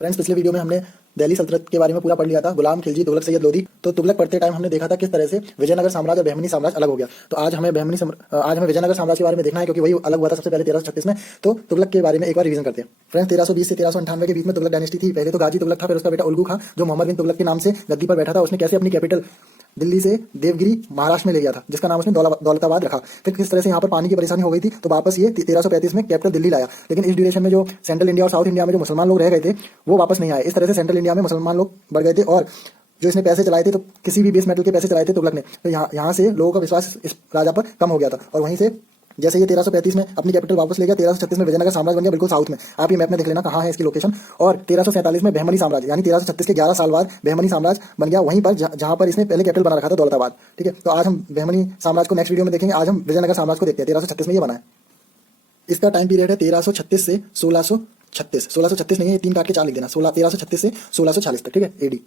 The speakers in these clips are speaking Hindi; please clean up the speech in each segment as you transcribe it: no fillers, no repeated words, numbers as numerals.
फ्रेंड्स, पिछले वीडियो में हमने दिल्ली सल्तनत के बारे में पूरा पढ़ लिया था। गुलाम खिलजी, तुगलक सैयद लोदी। तो तुगलक पढ़ते टाइम हमने देखा था किस तरह से विजयनगर साम्राज्य और बहमनी साम्राज्य अलग हो गया। तो आज हमें विजयनगर साम्राज्य के बारे में देखना है, क्योंकि वही अलग हुआ था सबसे पहले 1336 में। तो तुगलक के बारे में एक बार रिवीजन करते हैं। फ्रेंड्स, 1320 से 1398 के बीच में तुगलक डायनेस्टी थी। पहले तो गाजी तुगलक था, फिर उसका बेटा उल्गू खां जो मोहम्मद बिन तुगलक के नाम से गद्दी पर बैठा था। उसने कैसे अपनी कैपिटल दिल्ली से देवगिरी महाराष्ट्र में ले गया था, जिसका नाम उसने दौलताबाद रखा। फिर किस तरह से यहाँ पर पानी की परेशानी हो गई थी, तो वापस ये 1335 में कैपिटल दिल्ली लाया। लेकिन इस ड्यूरेशन में जो सेंट्रल इंडिया और साउथ इंडिया में जो मुसलमान लोग रह गए थे, वो वापस नहीं आए। इस तरह से सेंट्रल इंडिया में मुसलमान लोग बढ़ गए थे, और जो इसने पैसे चलाए थे, तो किसी भी बेस मेटल के पैसे चलाए थे तुगलक ने, तो यहाँ से लोगों का विश्वास इस राजा पर कम हो गया था। और वहीं से जैसे ये 1335 में अपनी कैपिटल वापस ले गया, 1336 में विजयनगर साम्राज्य बन गया, बिल्कुल साउथ में। आप ये मैप में देख लेना कहाँ है इसकी लोकेशन। और 1347 में बहमनी साम्राज्य, यानी 1336 के 11 साल बाद बहमनी साम्राज्य बन गया, वहीं पर जहाँ पर इसने पहले कैपिटल बना रखा था, दौलताबाद। ठीक है, तो आज हम बहमनी साम्राज्य को नेक्स्ट वीडियो में देखेंगे। आज हम विजयनगर साम्राज्य को देखते हैं। 1336 में ये बना है। इसका टाइम पीरियड है 1336 से 1636। 1636 नहीं है, 3 काट के 4 लिख देना। 1336 से 1646 तक, ठीक है, एडी।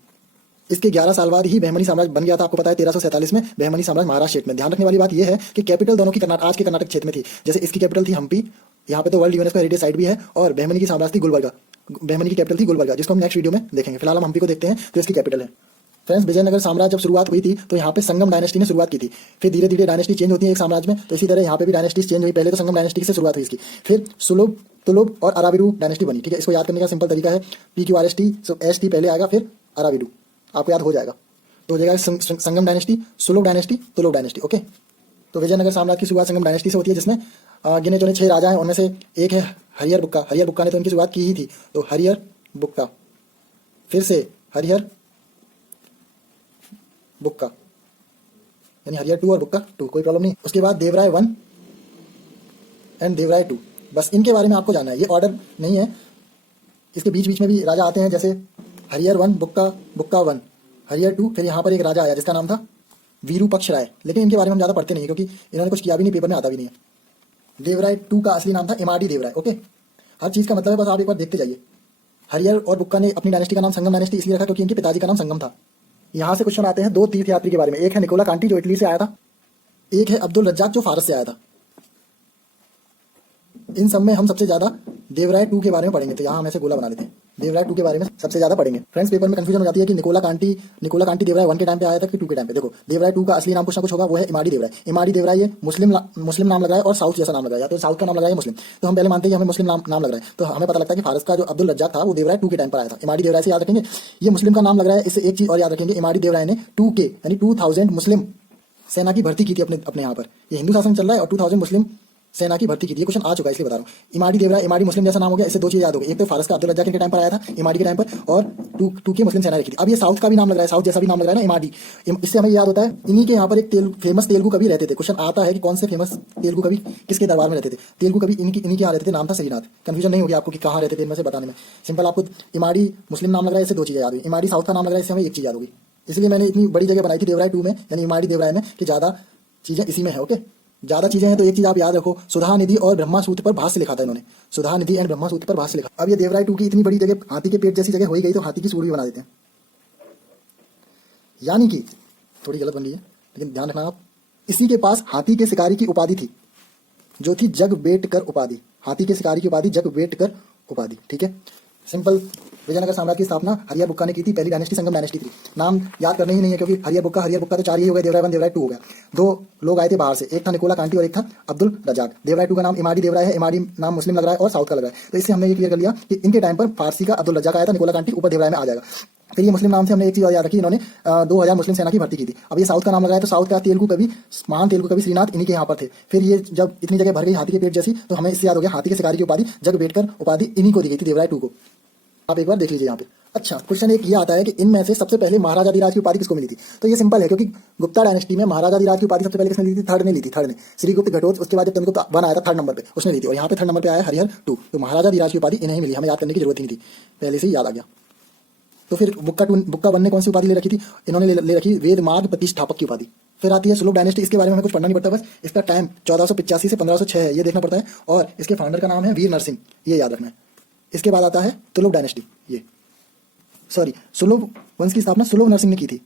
इसके 11 साल बाद ही बहमनी साम्राज्य बन गया था। आपको पता है 1347 में बहमनी साम्राज्य महाराष्ट्र क्षेत्र में। ध्यान रखने वाली बात यह है कि कैपिटल दोनों की आज के कर्नाटक क्षेत्र में थी। जैसे इसकी कैपिटल थी हम्पी, यहाँ पे तो वर्ल्ड यूनेस्को हेरिटेज साइट भी है। और बहमनी की साम्राज्य थी गुलबर्गा। बहमनी की कैपिटल थी गुलबर्गा, जिसको हम नेक्स्ट वीडियो में देखेंगे। फिलहाल हम हम्पी को देखते हैं जो इसकी कैपिटल है। फ्रेंड्स, विजयनगर साम्राज्य जब शुरुआत हुई थी, तो यहाँ पे संगम डायनेस्टी ने शुरुआत की थी। फिर धीरे धीरे डायनेस्टी चेंज होती है एक साम्राज्य में, तो इसी तरह यहाँ पे भी डायनेस्टी चेंज हुई। पहले तो संगम डायनेस्टी से शुरुआत हुई इसकी, फिर सुलभ, तुलुब और अराविडू डायनेस्टी बनी। ठीक है, इसको याद करने का सिंपल तरीका है, PQRST, ST पहले आएगा, फिर अराविडू, आपको याद हो जाएगा। तो हो जाएगा संगम डायनेस्टी, सुलभ डायनेस्टी, तुलुब डायनेस्टी। ओके, तो विजयनगर साम्राज्य की शुरुआत संगम डायनेस्टी से होती है, जिसमें गिने चुने 6 राजा हैं। उनमें से एक है हरिहर बुक्का। हरिहर बुक्का ने तो इनकी शुरुआत की ही थी, तो हरिहर बुक्का, फिर से हरिहर बुक्का, यानी हरिहर 2 और बुक्का 2, कोई प्रॉब्लम नहीं। उसके बाद देवराय 1 एंड देवराय 2, बस इनके बारे में आपको जानना है। ये ऑर्डर नहीं है, इसके बीच बीच में भी राजा आते हैं, जैसे हरिहर 1 बुक्का, बुक्का 1, हरिहर 2। फिर यहाँ पर एक राजा आया जिसका नाम था वीरूपक्ष राय, लेकिन इनके बारे में हम ज़्यादा पढ़ते नहीं, क्योंकि इन्होंने कुछ किया भी नहीं, पेपर में आता भी नहीं है। देवराय 2 का असली नाम था इमाडी देवराय। ओके, हर चीज़ का मतलब है, बस आप एक बार देखते जाइए। हरिहर और बुक्का ने अपनी डायनेस्टी का नाम संगम डायनेस्टी इसलिए रखा क्योंकि इनके पिताजी का नाम संगम था। यहाँ से क्वेश्चन आते हैं 2 तीर्थयात्री के बारे में। एक है निकोला कांटी जो इटली से आया था, एक है अब्दुल रज्जाक जो फारस से आया था। इन सब में हम सबसे ज्यादा देवराय 2 के बारे में पढ़ेंगे, तो यहाँ हम ऐसे गोला बना लेते हैं। देवराय 2 के बारे में सबसे ज्यादा पढ़ेंगे। फ्रेंड्स, पेपर में कंफ्यूजन हो जाती है कि निकोला कांटी देवराय 1 के टाइम पे आया था कि 2 के टाइम पे। देखो, देवराय 2 का असली नाम कुछ ना कुछ होगा, वो है इमाडी देवराय। इमाडी देवराय ये मुस्लिम नाम लग रहा है, और साउथ जैसा नाम लग रहा है, तो साउथ का नाम लग रहा है मुस्लिम। तो हम पहले मानते हैं कि हमें मुस्लिम नाम लग रहा है, तो हमें पता लगता है कि फारस का जो अब्दुल रज्जाक था वो देवराय 2 के टाइम पर आया था। इमाडी देवराय से याद रखेंगे, ये मुस्लिम का नाम लग रहा है। इससे एक चीज और याद रखेंगे, इमाडी देवराय ने 2K यानी 2000 मुस्लिम सेना की भर्ती की थी अपने यहाँ पर। ये हिंदू शासन चल रहा है और 2000 मुस्लिम सेना की भर्ती की थी। ये क्वेश्चन आ चुका है, इसलिए बता रहा हूँ। इमाडी देवराय, इमाडी मुस्लिम जैसा नाम हो गया। इससे 2 चीज याद हो गई, एक तो फारस का अब्दुल रज्जाक के टाइम पर आया था इमाडी के टाइम पर, और 2K मुस्लिम सेना रखी थी। अब ये साउथ का भी नाम लग रहा है, साउथ जैसा भी नाम लग रहा है ना, इमाडी। इससे हमें याद होता है इन्हीं के यहाँ पर एक फेमस तेलुगु कवि रहते थे। क्वेश्चन आता है कि कौन से फेमस तेलुगु कवि किसके दरबार में रहते थे। तेलुगु कवि इन्हीं के यहाँ रहते थे, नाम था श्रीनाथ। कंफ्यूजन नहीं होगी आपको कि कहाँ रहते थे इनमें से बताने में। सिंपल, आपको इमाडी मुस्लिम नाम लग रहा है, इससे 2 चीजें याद हुई। इमाडी साउथ का नाम लग रहा है, इससे हमें एक चीज याद होगी। इसलिए मैंने इतनी बड़ी जगह बनाई थी देवराय 2 में, यानी इमाडी देवराय में, कि ज्यादा चीजें इसी में है। ओके, ज्यादा चीजें हैं तो एक चीज आप याद रखो, सुधा निधि और ब्रह्मा सूत्र पर भाष्य लिखा था इन्होंने। सुधा निधि एंड ब्रह्मा सूत्र पर भाष्य लिखा। अब ये देवराय 2 की इतनी बड़ी जगह, हाथी के पेट जैसी जगह हो ही गई, तो हाथी की सूढ़ भी बना देते हैं। यानी कि थोड़ी गलत बन रही है, लेकिन ध्यान रखना आप, इसी के पास हाथी के शिकारी की उपाधि थी, जो थी जगबेटकर उपाधि। हाथी के शिकारी की उपाधि जगबेटकर उपाधि। ठीक है, सिंपल। विजयनगर साम्राज्य की स्थापना हरिहर बुक्का ने की थी। पहली डायनेस्टी संगम डायनेस्टी थी। नाम याद करने ही नहीं है, क्योंकि हरिहर बुक्का तो 4 ही हो गए, देवराय 1 देवराय 2 हो गया। 2 लोग आए थे बाहर से, एक था निकोला कांटी और एक था अब्दुल रजाक। देवराय 2 का नाम इमाडी देवराय है। इमाडी नाम मुस्लिम लग रहा है और साउथ का लग रहा है, तो इससे हमने ये क्लियर कर लिया कि इनके टाइम पर फारसी का अब्दुल रजाक आया था, निकोला कांटी ऊपर देवराय में आ जाएगा। फिर ये मुस्लिम नाम से हमने एक चीज और याद रखी, इन्होंने 2000 मुस्लिम सेना की भर्ती की थी। अब ये साउथ का नाम लगाया, तो साउथ का तेलुगु कवि, महान तेलुगु कवि श्रीनाथ इन्हीं के यहाँ पर थे। फिर ये जब इतनी जगह भर गई हाथी के पेट जैसी, तो हमें इससे याद हो गया हाथी के शिकारी की उपाधि जगबेटकर उपाधि इन्हीं को दी गई थी, देवराय 2 को। आप एक बार देख लीजिए यहाँ पे। अच्छा, क्वेश्चन एक ये आता है कि इनमें से सबसे पहले महाराजाधिराज की उपाधि किसको मिली थी। तो ये सिंपल है, क्योंकि गुप्ता डायनेस्टी में महाराजाधिराज की उपाधि सबसे पहले किसने ली थी, थर्ड ने ली थी। थर्ड ने श्रीगुप्त घटोत्कच, उसके बाद जब चंद्रगुप्त 1 आया था 3rd नंबर पे, उसने ली थी। और यहाँ पे 3rd नंबर पे आया हरिहर 2, तो महाराजाधिराज की उपाधि इन्हें ही मिली। हमें याद करने की जरूरत ही नहीं थी, पहले से ही याद आ गया। तो फिर बुक्का 1 ने कौन सी उपाधि ले रखी थी, इन्होंने ले रखी वेद मार्ग प्रतिष्ठापक की उपाधि। फिर आती है सुलभ डायनेस्टी। इसके बारे में हमें कुछ पढ़ना नहीं पड़ता, बस इसका टाइम 1485 से 1506 है, ये देखना पड़ता है। और इसके फाउंडर का नाम है वीर नरसिंह, ये याद रखना है। इसके बाद आता है तुलुब डायनेस्टी। ये सुलभ वंश की स्थापना सुलभ नरसिंह ने की थी।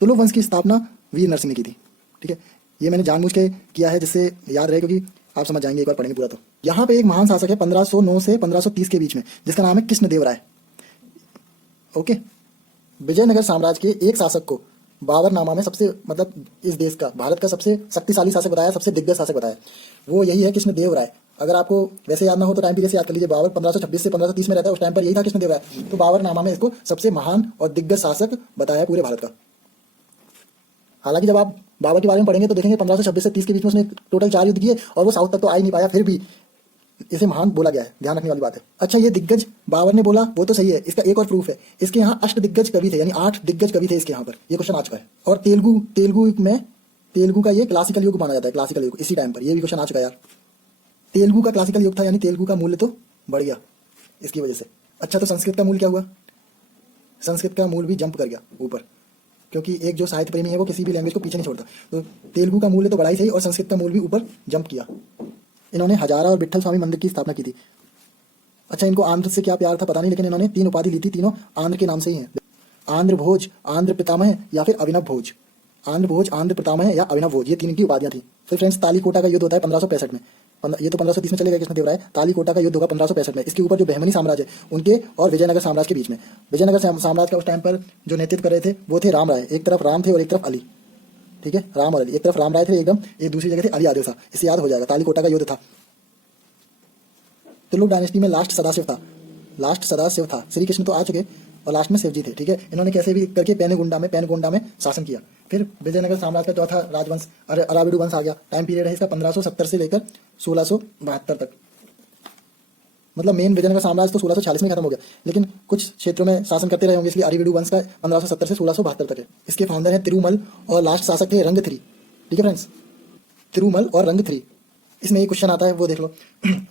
तुलुब वंश की स्थापना वीर नरसिंह ने की थी। ठीक है, ये मैंने जानबूझ के किया है जिससे याद रहे, क्योंकि आप समझ जाएंगे एक बार पढ़ेंगे पूरा। तो यहाँ पे एक महान शासक है 1509 से 1530 के बीच में, जिसका नाम है कृष्ण देव राय। ओके। विजयनगर साम्राज्य के एक शासक को बाबरनामा में सबसे मतलब इस देश का भारत का सबसे शक्तिशाली शासक बताया, सबसे दिग्गज शासक बताया। वो यही है कृष्णदेव राय। अगर आपको वैसे याद ना हो तो टाइम पीरियड से याद कर लीजिए। बाबर 1526 से 1530 में रहता है, उस टाइम पर यही था कृष्णदेव राय। तो बाबरनामा में इसको सबसे महान और दिग्गज शासक बताया पूरे भारत का। हालांकि जब आप बाबर के बारे में पढ़ेंगे तो देखेंगे 1526 से 30 के बीच में उसने टोटल 4 युद्ध किए और वो साउथ तक तो आ ही नहीं पाया, फिर भी इसे महान बोला गया है, ध्यान रखने वाली बात है। अच्छा, ये दिग्गज बाबर ने बोला वो तो सही है, इसका एक और प्रूफ है। इसके यहाँ 8 दिग्गज कवि थे, यानी 8 दिग्गज कवि थे इसके यहाँ पर। ये क्वेश्चन आ चुका है। और तेलुगु का ये क्लासिकल युग माना जाता है, क्लासिकल युग इसी टाइम पर। ये भी क्वेश्चन आ चुका है यार। तेलुगु का क्लासिकल युग था, यानी तेलुगु का मूल्य तो बढ़ गया इसकी वजह से। अच्छा, तो संस्कृत का मूल्य क्या हुआ? संस्कृत का मूल्य भी जंप कर गया ऊपर, क्योंकि एक जो साहित्य प्रेमी है वो किसी भी लैंग्वेज को पीछे नहीं छोड़ता। तो तेलुगु का मूल्य तो बढ़ा ही सही, और संस्कृत का मूल्य भी ऊपर जंप किया। इन्होंने हजारा और विट्ठल स्वामी मंदिर की स्थापना की थी। अच्छा, इनको आंध्र से क्या प्यार था पता नहीं, लेकिन इन्होंने 3 उपाधि ली थी, तीनों आंध्र के नाम से ही हैं। आंध्र भोज, आंध्र पितामह या फिर अभिनव भोज। आंध्र भोज, आंध्र पितामह या अभिनव भोज, ये 3 की उपाधियां थी। फिर फ्रेंड्स, तालीकोटा का युद्ध होता है 1565 में। ये तो 1530 में चलेगा कृष्णदेव राय। तालीकोटा का युद्ध होगा 1565 में। इसके ऊपर जो बहमनी साम्राज्य है उनके और विजयनगर साम्राज्य के बीच में। विजयनगर साम्राज्य का उस टाइम पर जो नेतृत्व कर रहे थे वो थे राम राय। एक तरफ राम थे और एक तरफ अली। ठीक है, राम और अली। एक तरफ राम राय थे एकदम, एक दूसरी जगह थे अली आदिल शाह। इससे याद हो जाएगा, तालीकोटा का युद्ध था। तुगलक डायनेस्टी में लास्ट सदाशिव था। श्री कृष्ण तो आ चुके और लास्ट में शिव जी थे। ठीक है, इन्होंने कैसे भी करके पेनगोंडा में शासन किया। फिर विजयनगर साम्राज्य का चौथा राजवंश अराविडु वंश आ गया। टाइम पीरियड है इसका 1570 से लेकर 1672 तक। मतलब मेन विजयनगर साम्राज्य तो 1646 में खत्म हो गया, लेकिन कुछ क्षेत्रों में शासन करते रहे होंगे, इसलिए अराविडु वंश का 1570 से 1672 तक है। इसके फाउंडर हैं तिरुमल और लास्ट शासक थे रंगथरी। ठीक है फ्रेंड्स, तिरुमल और रंगथरी। इसमें एक क्वेश्चन आता है, वो देख लो।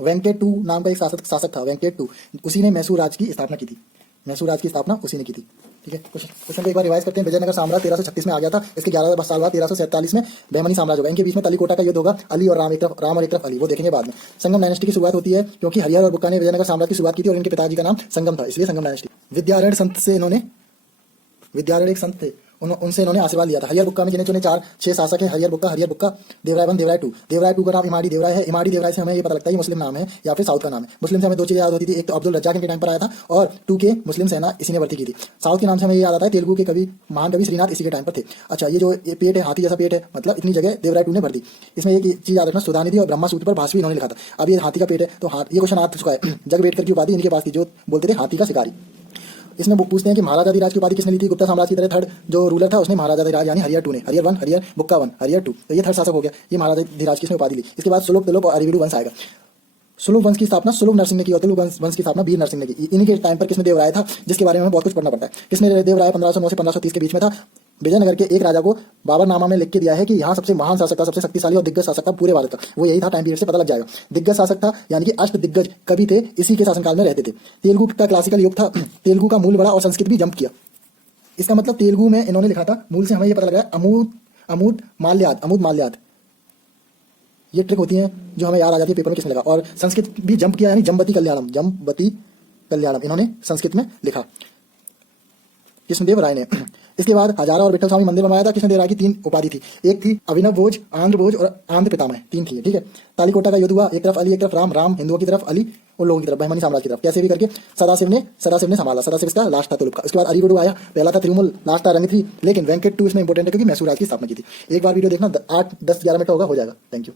वेंकट टू नाम का एक शासक था, वेंकट टू। उसी ने मैसूर राज की स्थापना की थी। मैसूर राज की स्थापना उसी ने की थी। ठीक है, क्वेश्चन को एक बार रिवाइज करते हैं। विजयनगर साम्राज्य 1336 में आ गया था। इसके 11 साल बाद 1347 में बहमनी साम्राज्य होगा। इनके बीच में तलीकोटा का युद्ध होगा। अली और राम, एक तरफ अली, वो देखेंगे बाद में। संगम डायनेस्टी की शुरुआत होती है, क्योंकि हरिहर और बुक्का ने विजयनगर साम्राज्य की शुरुआत की थी और इनके पिताजी का नाम संगम था, इसलिए संगम डायनेस्टी। विद्यारण्य एक संत थे, उनसे इन्होंने आशीर्वाद लिया था। हरिहर बुक्का में जिन्हें चुने 4-6 शासक है। हरिहर बुक्का, देवराय 1, देवराय 2। देवराय 2 का नाम इमाड़ी देवराय है। इमाड़ी देवराय से हमें ये पता लगता है ये मुस्लिम नाम है या फिर साउथ का नाम है। मुस्लिम से हमें 2 चीजें याद होती थी, एक तो अब्दुल रज्जाक इनके टाइम पर आया था, और 2 के मुस्लिम सेना इसी ने भर्ती की थी। साउथ के नाम से हमें ये याद आता है तेलुगु के कवि, महान कवि श्रीनाथ इसी के टाइम पर थे। अच्छा, ये जो पेट है, हाथी जैसा पेट है, मतलब इतनी जगह देवराय 2 ने भर दी। इसमें एक चीज याद रखना, सुधानिधि और ब्रह्मा सूत्र पर भाषा इन्होंने लिखा था। अब ये हाथी का पेट है, तो ये क्वेश्चन आ चुका है। जगवेदकर की उपाधि इनके पास थी, जो बोलते थे हाथी का शिकारी। इसमें वो पूछते हैं कि महाराजाधिराज की उपाधि किसने ली थी? गुप्ता साम्राज्य की तरह थर्ड जो रूलर था उसने महाराजाधिराज यानी हरिहर 2 ने। हरिहर 1, हरिहर बुक्का 1, हरिहर 2, तो ये थर्ड शासक हो गया। ये महाराजाधिराज की इसने उपाधि ली। इसके बाद सुलभ, तुलुप और अरिविडु वंश आएगा। सुलभ वंश की स्थापना सुलभ नरसिंह ने की और तुलुप वंश की स्थापना वीर नरसिंह ने की। इन्हीं के टाइम पर कृष्णदेव राय था, जिसके बारे में हमें बहुत कुछ पढ़ना पड़ता है। कृष्णदेव राय 1509 से 1530 के बीच में था। विजयनगर के एक राजा को बाबरनामा में लिख के दिया है कि यहाँ सबसे महान शासक था, सबसे शक्तिशाली और दिग्गज शासक था पूरे भारत का। वो यही था, टाइम पीरियड से पता लग जाएगा। दिग्गज शासक था, यानी कि 8 दिग्गज कवि थे, इसी के शासनकाल में रहते थे। तेलुगु का क्लासिकल युग था। तेलुगु का मूल बढ़ा और संस्कृत भी जंप किया। इसका मतलब तेलुगु में इन्होंने लिखा था, मूल से हमें ये पता लगा अमूद माल्याद। ये ट्रिक होती है जो हमें याद आ जाती है पेपर में किसने लगा। और संस्कृत भी जंप किया, यानी जम्बती कल्याणम इन्होंने संस्कृत में लिखा, कृष्णदेव राय ने। इसके बाद हजारा और विट्ठल स्वामी मंदिर बनवाया था। कृष्णदेव राय की 3 उपाधि थी, एक थी अभिनव भोज, आंध्र भोज और आंध्र पितामह, 3 थी। ठीक है, तालीकोटा का युद्ध हुआ, एक तरफ अली, एक तरफ राम हिंदुओं की तरफ, अली उन लोगों की तरफ, बहमनी साम्राज्य की तरफ। कैसे भी करके सदाशिव ने संभाला। सदाशिव इसका लास्ट था तुलुप का। उसके बाद अरिविडु आया, पहला था तिरुमल, लास्ट था रंगथरी, लेकिन वेंकट 2 इसमें इंपॉर्टेंट है क्योंकि मैसूर राज की स्थापना की थी। एक बार वीडियो देखना, 8, 10, 11 मिनट होगा, हो जाएगा। Thank you.